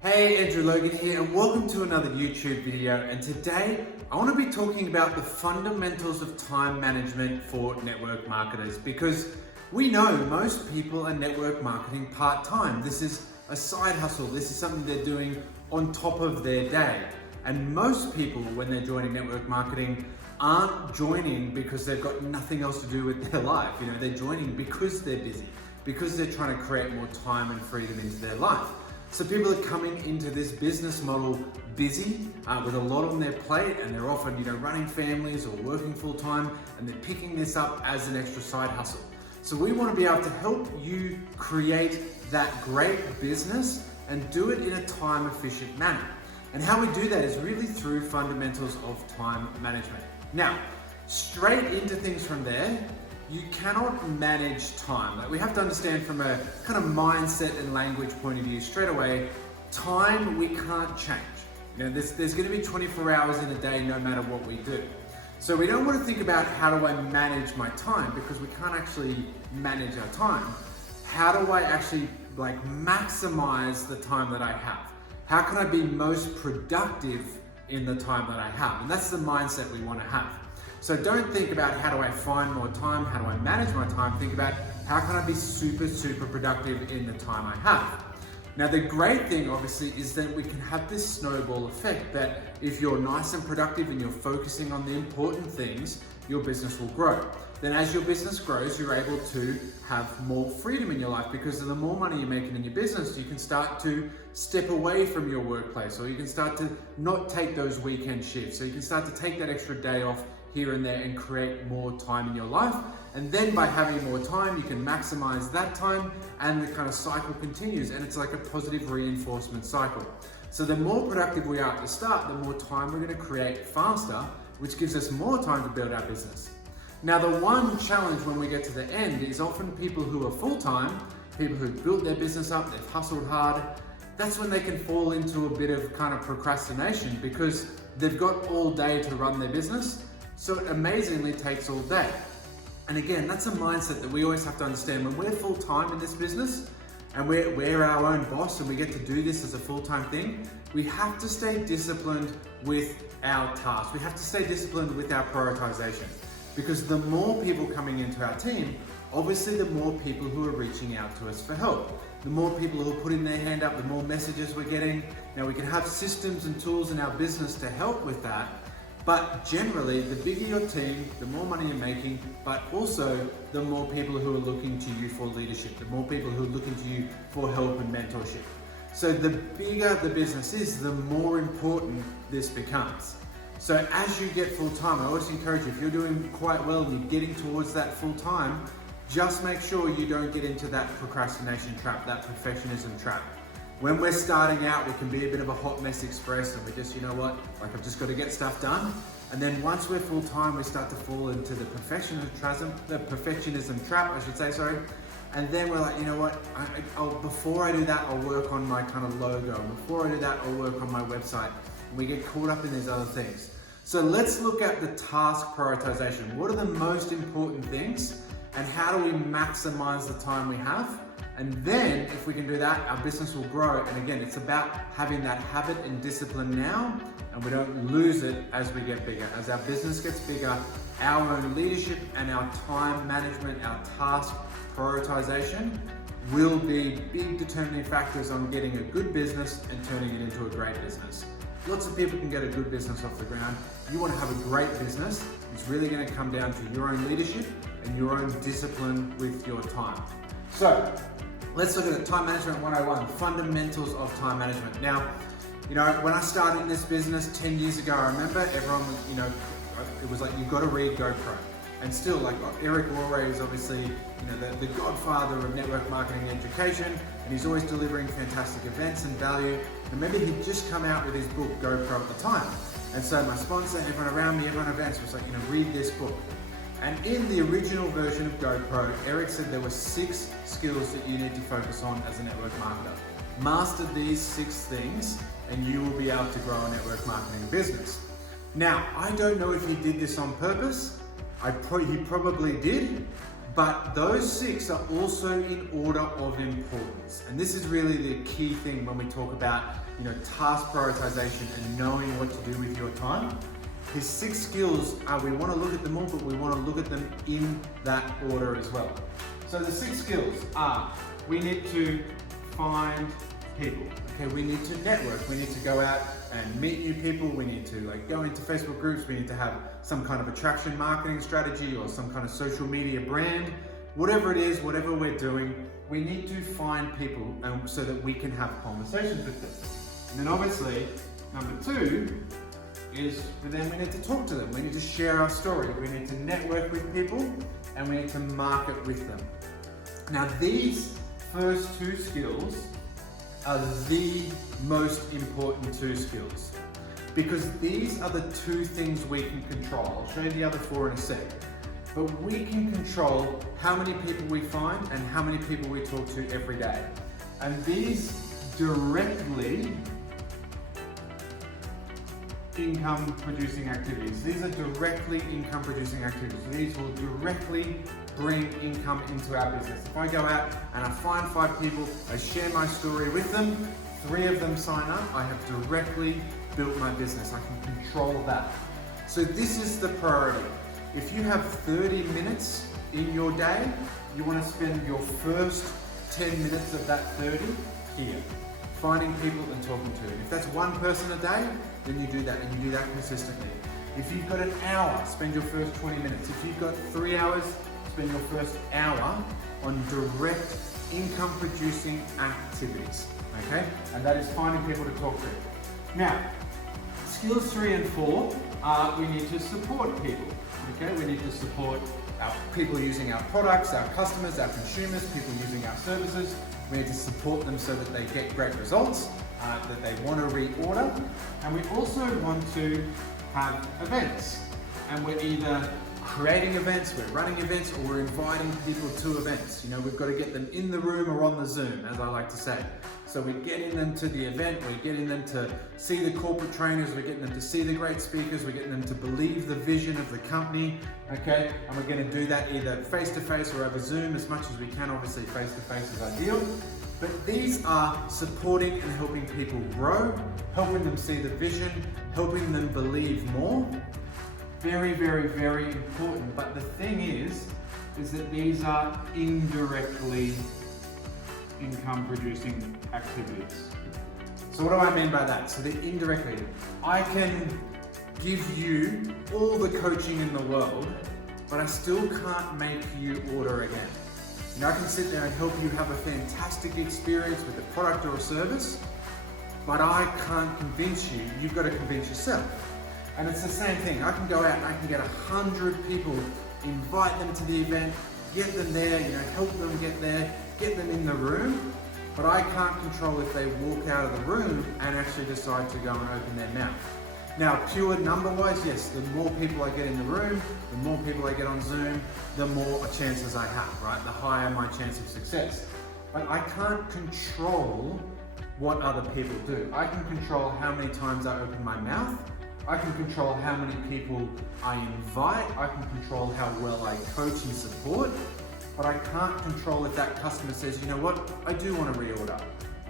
Hey, Andrew Logan here, and welcome to another YouTube video. And today I want to be talking about the fundamentals of time management for network marketers, because we know most people are network marketing part-time. This is a side hustle. This is something they're doing on top of their day. And most people, when they're joining network marketing, aren't joining because they've got nothing else to do with their life. They're joining because they're busy, because they're trying to create more time and freedom into their life. So people are coming into this business model busy, with a lot on their plate, and they're often running families or working full time, and they're picking this up as an extra side hustle. So we want to be able to help you create that great business and do it in a time efficient manner. And how we do that is really through fundamentals of time management. Now, straight into things from there, you cannot manage time. We have to understand from a kind of mindset and language point of view straight away, time we can't change. There's going to be 24 hours in a day no matter what we do. So we don't want to think about how do I manage my time, because we can't actually manage our time. How do I actually maximize the time that I have? How can I be most productive in the time that I have? And that's the mindset we want to have. So don't think about how do I find more time, how do I manage my time. Think about how can I be super productive in the time I have. Now the great thing obviously is that we can have this snowball effect, that if you're nice and productive and you're focusing on the important things, your business will grow. Then as your business grows, you're able to have more freedom in your life, because the more money you're making in your business, you can start to step away from your workplace, or you can start to not take those weekend shifts. So you can start to take that extra day off here and there and create more time in your life. And then by having more time, you can maximize that time, and the kind of cycle continues, and it's like a positive reinforcement cycle. So the more productive we are at the start, the more time we're going to create faster, which gives us more time to build our business. Now the one challenge when we get to the end is often people who are full-time, people who've built their business up, they've hustled hard. That's when they can fall into a bit of kind of procrastination, because they've got all day to run their business. So it amazingly takes all day. And again, that's a mindset that we always have to understand. When we're full-time in this business and we're our own boss and we get to do this as a full-time thing, we have to stay disciplined with our tasks. We have to stay disciplined with our prioritization, because the more people coming into our team, obviously the more people who are reaching out to us for help. The more people who are putting their hand up, the more messages we're getting. Now we can have systems and tools in our business to help with that. But generally, the bigger your team, the more money you're making, but also the more people who are looking to you for leadership, the more people who are looking to you for help and mentorship. So the bigger the business is, the more important this becomes. So as you get full-time, I always encourage you, if you're doing quite well and you're getting towards that full-time, just make sure you don't get into that procrastination trap, that perfectionism trap. When we're starting out, we can be a bit of a hot mess express, and we just, I've just got to get stuff done. And then once we're full time, we start to fall into the perfectionism trap, And then we're like, before I do that, I'll work on my kind of logo. And before I do that, I'll work on my website. And we get caught up in these other things. So let's look at the task prioritization. What are the most important things? And how do we maximize the time we have? And then if we can do that, our business will grow. And again, it's about having that habit and discipline now, and we don't lose it as we get bigger. As our business gets bigger, our own leadership and our time management, our task prioritization will be big determining factors on getting a good business and turning it into a great business. Lots of people can get a good business off the ground. You want to have a great business. It's really going to come down to your own leadership and your own discipline with your time. So let's look at Time Management 101, fundamentals of time management. Now, when I started in this business 10 years ago, I remember everyone was, it was like, you've got to read GoPro. And still, Eric Worre is obviously, the godfather of network marketing education, and he's always delivering fantastic events and value. And remember, he'd just come out with his book, GoPro, at the time. And so my sponsor, everyone around me, everyone at events was like, read this book. And in the original version of GoPro, Eric said there were 6 skills that you need to focus on as a network marketer. Master these 6 things and you will be able to grow a network marketing business. Now, I don't know if he did this on purpose. He probably did, But those 6 are also in order of importance. And this is really the key thing when we talk about, task prioritization and knowing what to do with your time. His 6 skills are, we want to look at them all, but we want to look at them in that order as well. So the 6 skills are, we need to find people. Okay, we need to network. We need to go out and meet new people. We need to go into Facebook groups. We need to have some kind of attraction marketing strategy or some kind of social media brand. Whatever it is, whatever we're doing, we need to find people so that we can have conversations with them. And then obviously, number 2 is then we need to talk to them. We need to share our story. We need to network with people and we need to market with them. Now these first 2 skills are the most important 2 skills because these are the 2 things we can control. I'll show you the other 4 in a sec. But we can control how many people we find and how many people we talk to every day. And these directly income producing activities. These are directly income producing activities. These will directly bring income into our business. If I go out and I find 5 people, I share my story with them, 3 of them sign up, I have directly built my business. I can control that. So this is the priority. If you have 30 minutes in your day, you want to spend your first 10 minutes of that 30 here, finding people and talking to them. If that's 1 person a day, then you do that and you do that consistently. If you've got an hour, spend your first 20 minutes. If you've got 3 hours, spend your first hour on direct income producing activities, okay? And that is finding people to talk to. Now, skills 3 and 4 are we need to support people, okay? We need to support our people using our products, our customers, our consumers, people using our services. We need to support them so that they get great results, that they want to reorder. And we also want to have events. And we're either creating events, we're running events, or we're inviting people to events. We've got to get them in the room or on the Zoom, as I like to say. So we're getting them to the event, we're getting them to see the corporate trainers, we're getting them to see the great speakers, we're getting them to believe the vision of the company, okay? And we're going to do that either face-to-face or over Zoom as much as we can. Obviously face-to-face is ideal. But these are supporting and helping people grow, helping them see the vision, helping them believe more. Very, very, very important. But the thing is that these are indirectly income producing activities. So what do I mean by that? So they're indirectly. I can give you all the coaching in the world, but I still can't make you order again. I can sit there and help you have a fantastic experience with a product or a service, but I can't convince you. You've got to convince yourself. And it's the same thing. I can go out and I can get 100 people, invite them to the event, get them there, help them get there, get them in the room, but I can't control if they walk out of the room and actually decide to go and open their mouth. Now, pure number-wise, yes, the more people I get in the room, the more people I get on Zoom, the more chances I have, right? The higher my chance of success. But I can't control what other people do. I can control how many times I open my mouth. I can control how many people I invite. I can control how well I coach and support. But I can't control if that customer says, you know what, I do want to reorder.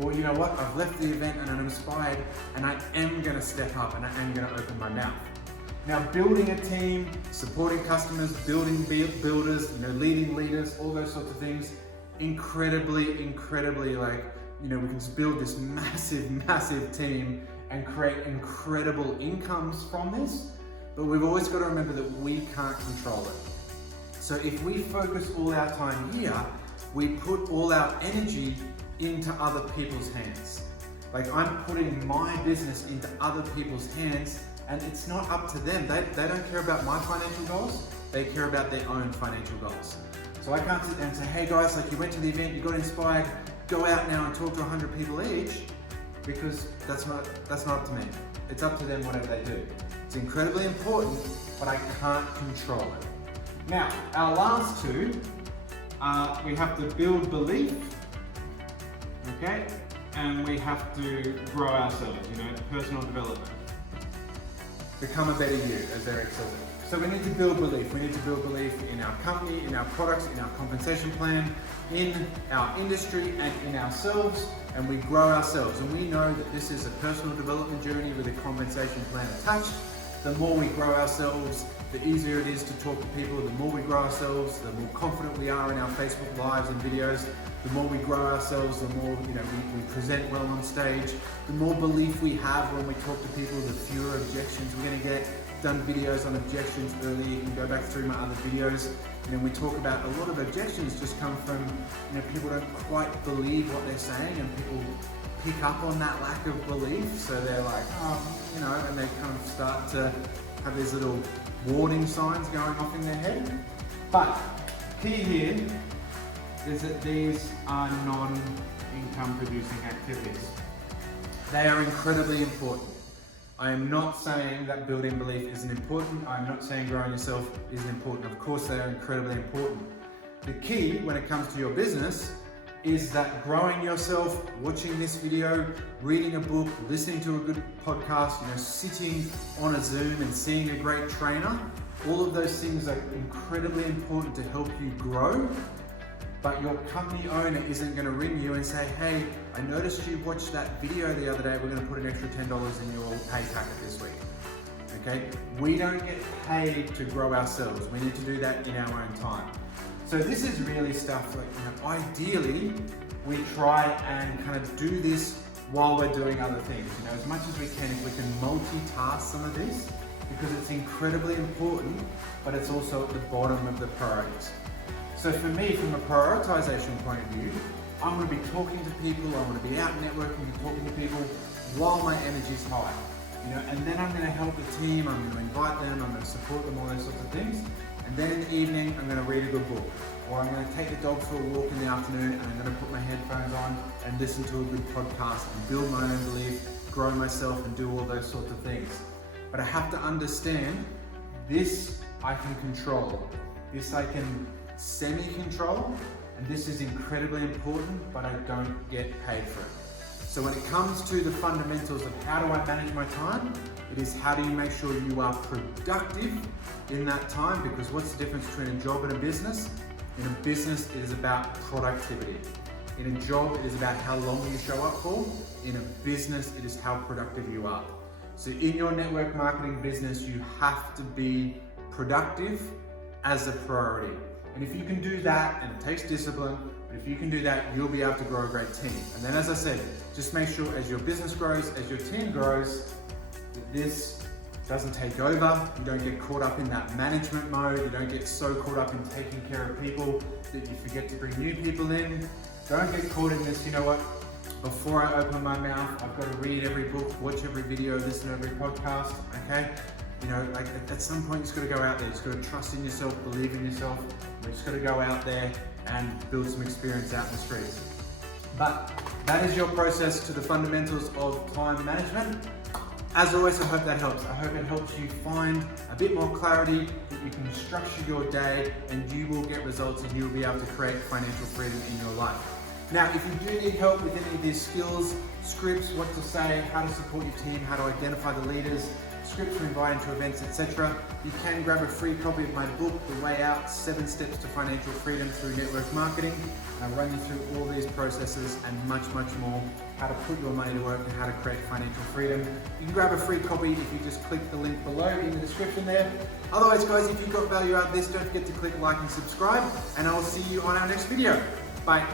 Or you know what, I've left the event and I'm inspired and I am going to step up and I am going to open my mouth. Now, building a team, supporting customers, building builders, leading leaders, all those sorts of things, incredibly, we can build this massive team and create incredible incomes from this, but we've always got to remember that we can't control it. So if we focus all our time here, we put all our energy into other people's hands. I'm putting my business into other people's hands, and it's not up to them. They don't care about my financial goals, they care about their own financial goals. So I can't sit there and say, hey guys, you went to the event, you got inspired, go out now and talk to 100 people each, because that's not up to me. It's up to them whatever they do. It's incredibly important, but I can't control it. Now, our last 2, we have to build belief, okay? And we have to grow ourselves, personal development. Become a better you, as Eric says it. So we need to build belief. We need to build belief in our company, in our products, in our compensation plan, in our industry, and in ourselves, and we grow ourselves. And we know that this is a personal development journey with a compensation plan attached. The more we grow ourselves, the easier it is to talk to people. The more we grow ourselves, the more confident we are in our Facebook lives and videos. The more we grow ourselves, the more we present well on stage. The more belief we have when we talk to people, the fewer objections we're going to get. Done videos on objections earlier. You can go back through my other videos. And then we talk about a lot of objections just come from people don't quite believe what they're saying, and people pick up on that lack of belief. So they're like, and they kind of start to have these little warning signs going off in their head. But key here is that these are non-income producing activities. They are incredibly important. I am not saying that building belief isn't important. I'm not saying growing yourself isn't important. Of course they are incredibly important. The key when it comes to your business is that growing yourself, watching this video, reading a book, listening to a good podcast, sitting on a Zoom and seeing a great trainer, all of those things are incredibly important to help you grow. But your company owner isn't going to ring you and say, hey, I noticed you watched that video the other day, we're going to put an extra $10 in your pay packet this week. Okay? We don't get paid to grow ourselves. We need to do that in our own time. So this is really stuff like, ideally, we try and kind of do this while we're doing other things. As much as we can, if we can multitask some of this, because it's incredibly important, but it's also at the bottom of the priorities. So for me, from a prioritization point of view, I'm going to be talking to people, I'm going to be out networking and talking to people while my energy's high. And then I'm going to help the team, I'm going to invite them, I'm going to support them, all those sorts of things. And then in the evening, I'm going to read a good book. Or I'm going to take the dog for a walk in the afternoon, and I'm going to put my headphones on and listen to a good podcast and build my own belief, grow myself, and do all those sorts of things. But I have to understand, this I can control. This I can semi-control, and this is incredibly important, but I don't get paid for it. So when it comes to the fundamentals of how do I manage my time, it is how do you make sure you are productive in that time, because what's the difference between a job and a business? In a business, it is about productivity. In a job, it is about how long you show up for. In a business, it is how productive you are. So in your network marketing business, you have to be productive as a priority. And if you can do that, and it takes discipline, but if you can do that, you'll be able to grow a great team. And then, as I said, just make sure as your business grows, as your team grows, that this doesn't take over. You don't get caught up in that management mode. You don't get so caught up in taking care of people that you forget to bring new people in. Don't get caught in this, before I open my mouth, I've got to read every book, watch every video, listen to every podcast, okay? At some point, you just got to go out there. You just got to trust in yourself, believe in yourself. You just got to go out there and build some experience out in the streets. But that is your process to the fundamentals of time management. As always, I hope that helps. I hope it helps you find a bit more clarity, that you can structure your day, and you will get results, and you'll be able to create financial freedom in your life. Now, if you do need help with any of these skills, scripts, what to say, how to support your team, how to identify the leaders, scripts for inviting to events, etc., you can grab a free copy of my book, The Way Out, 7 Steps to Financial Freedom Through Network Marketing. I run you through all these processes and much, much more, how to put your money to work and how to create financial freedom. You can grab a free copy if you just click the link below in the description there. Otherwise, guys, if you got value out of this, don't forget to click like and subscribe, and I will see you on our next video. Bye.